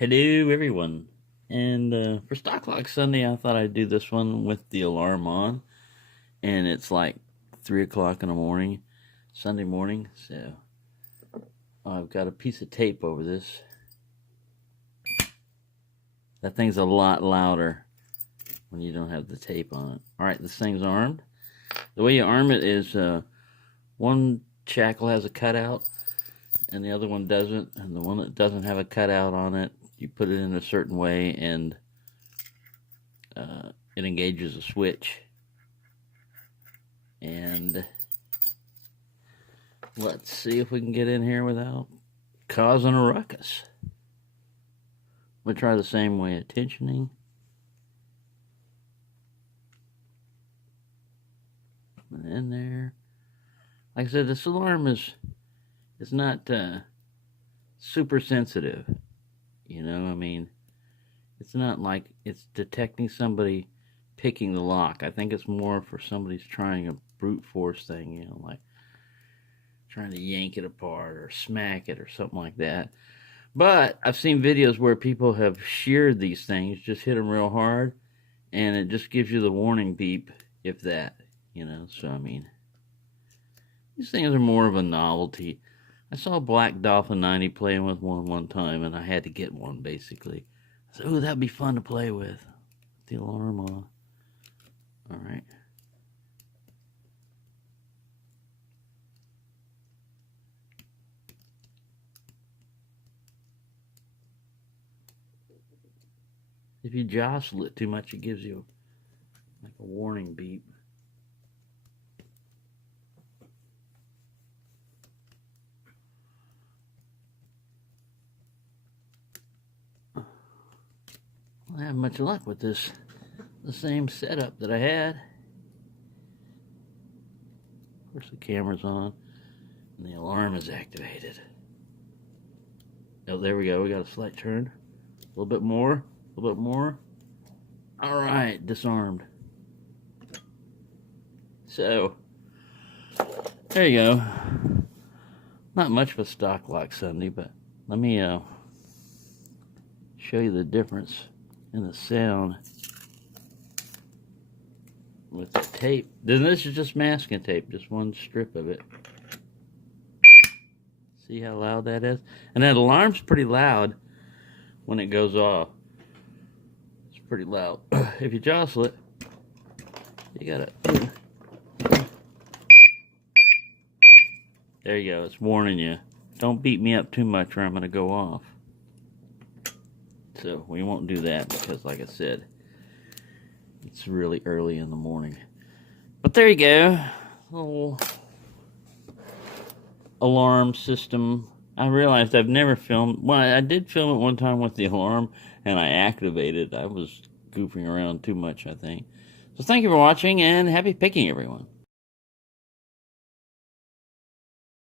Hello everyone, and for Stock Lock Sunday I thought I'd do this one with the alarm on, and it's like 3 o'clock in the morning, Sunday morning, so I've got a piece of tape over this. That thing's a lot louder when you don't have the tape on it. Alright, this thing's armed. The way you arm it is one shackle has a cutout and the other one doesn't, and the one that doesn't have a cutout on it, you put it in a certain way and it engages a switch. And let's see if we can get in here without causing a ruckus. We'll try the same way of tensioning. And in there. Like I said, this alarm is not super sensitive. You know, I mean, it's not like it's detecting somebody picking the lock. I think it's more for somebody's trying a brute force thing, you know, like trying to yank it apart or smack it or something like that. But I've seen videos where people have sheared these things, just hit them real hard, and it just gives you the warning beep, if that, you know. So, I mean, these things are more of a novelty. I saw Black Dolphin 90 playing with one time, and I had to get one, basically. I said, ooh, that'd be fun to play with. The alarm on. Alright. If you jostle it too much, it gives you like a warning beep. I don't have much luck with this. The same setup that I had. Of course, the camera's on and the alarm is activated. Oh, there we go. We got a slight turn. A little bit more. A little bit more. All right, disarmed. So, there you go. Not much of a Stock Lock Sunday, but let me show you the difference in the sound with the tape. Then this is just masking tape, just one strip of it. See how loud that is? And that alarm's pretty loud when it goes off. It's pretty loud. If you jostle it, you gotta... There you go, it's warning you. Don't beat me up too much or I'm gonna go off. So we won't do that because, like I said, it's really early in the morning. But there you go. Little alarm system. I realized I've never filmed. Well, I did film it one time with the alarm and I activated. I was goofing around too much, I think. So thank you for watching and happy picking, everyone.